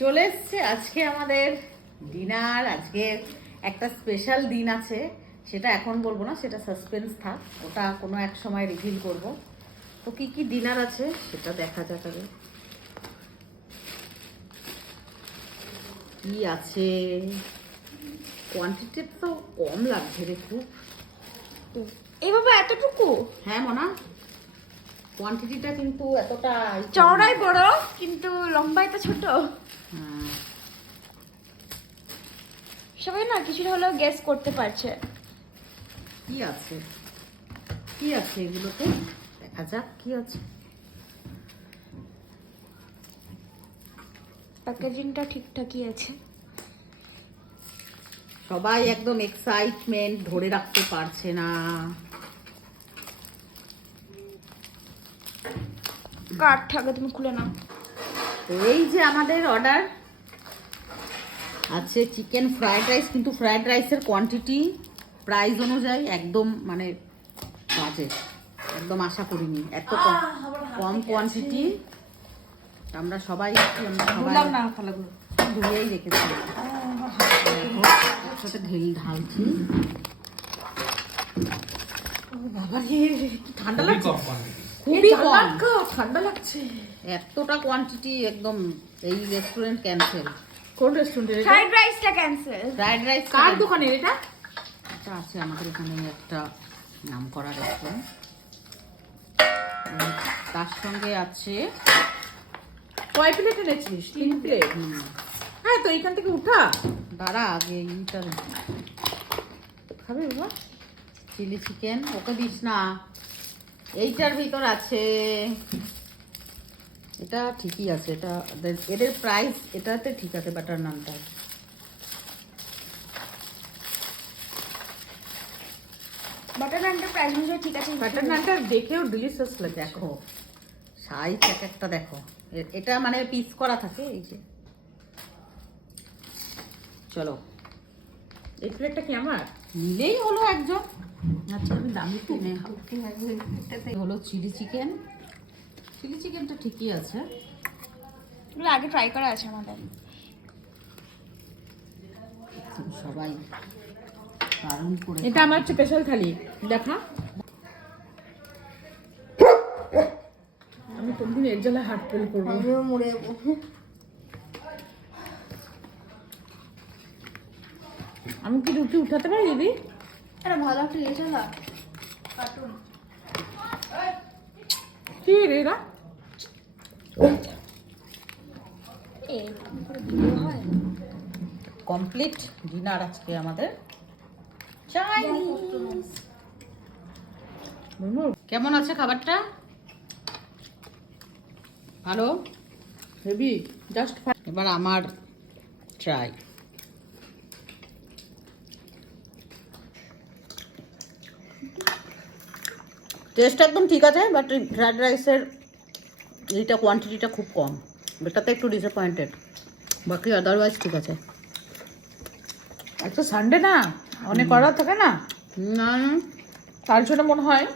চলে এসছে আজকে আমাদের ডিনার। আজকে একটা স্পেশাল দিন আছে, সেটা এখন বলবো না, সেটা সাসপেন্স থাক, ওটা কোনো এক সময় রিভিল করব। তো কি কি ডিনার আছে সেটা দেখা যাক। আগে কি আছে, কোয়ান্টিটি তো কম লাগছে রে খুব। এইভাবে এতটুকু? হ্যাঁ মনা, কোয়ান্টিটিটা কিন্তু এতটা চওড়াই বড় কিন্তু লম্বাই তো ছোট। হ্যাঁ, সবাই না কিছুটা হলেও গেস করতে পারছে। কি আছে কি আছে এগুলোতে, দেখা যাক কি আছে। প্যাকেজিংটা ঠিকঠাকই আছে। সবাই একদম এক্সাইটমেন্ট ধরে রাখতে পারছে না। কার্ড থাকে, তুমি খুলে নাও। তো এই যে আমাদের অর্ডার আছে চিকেন ফ্রাইড রাইস, কিন্তু ফ্রাইড রাইসের কোয়ান্টিটি প্রাইস অনুযায়ী একদম মানে বাজে, একদম আশা করিনি এত কম কোয়ান্টিটি। আমরা সবাই ধুয়েই রেখেছি, একসাথে ঢালছি। ঠান্ডা লাগছে, খুবই কম, ঠান্ডা লাগছে। এতটা কোয়ান্টিটি একদম। এই রেস্টুরেন্ট ক্যান্সেল। কোন রেস্টুরেন্টে? ফ্রাইড রাইসটা ক্যান্সেল। ফ্রাইড রাইস কার দোকানে এটা? এটা আছে আমাদের এখানে একটা নাম করা রেস্টুরেন্ট। তার সঙ্গে আছে কয় প্লেট এনেছিস? 3 প্লেট। হ্যাঁ, তো এইখান থেকে উঠা। দাঁড়া আগে এইটা খাবে বাবা? চিলি চিকেন, ওকে দিস না। এইটার ভিতর আছে, এটা ঠিকই আছে, এটা এদের প্রাইস এটাতে ঠিক আছে। বাটার নানটা বাটার নানটা প্রাইস অনুযায়ী ঠিক আছে। বাটার নানটা দেখেও ডিলিশিয়াস লাগে। দেখো সাইজ এক একটা দেখো, এটা মানে পিস করা থাকে। এই যে চলো, এই প্লেটটা কি আমার? নিলেই হলো একজন। আচ্ছা আমি দামি কিনে এটাতে হলো চিলি চিকেন। চিলি চিকেনটা ঠিকই আছে। এগুলো আগে ট্রাই করা আছে আমাদের। সবাই দারুণ করে। এটা আমার স্পেশাল থালি। দেখা, আমি কোনদিন এর জ্বালা হার্ট ফেল করবো। আমিও মরে যাবো। আমি কি রুটি উঠাতে পারি দিদি? এটা ভালো একটা ইয়ে চালা কার্টুন। কি রে এরা? কমপ্লিট ডিনার আজকে আমাদের চাইনিজ। কেমন আছে খাবারটা? ভালো, হেভি, জাস্ট এবার আমার ট্রাই। টেস্ট একদম ঠিক আছে, বাট ফ্রাইড রাইসের এইটা কোয়ান্টিটিটা খুব কম, এটাতে একটু ডিসঅ্যাপয়েন্টেড। বাকি আদারওয়াইজ ঠিক আছে। একটা সানডে না, অনেক অর্ডার থাকে না, না তার জন্য মনে হয়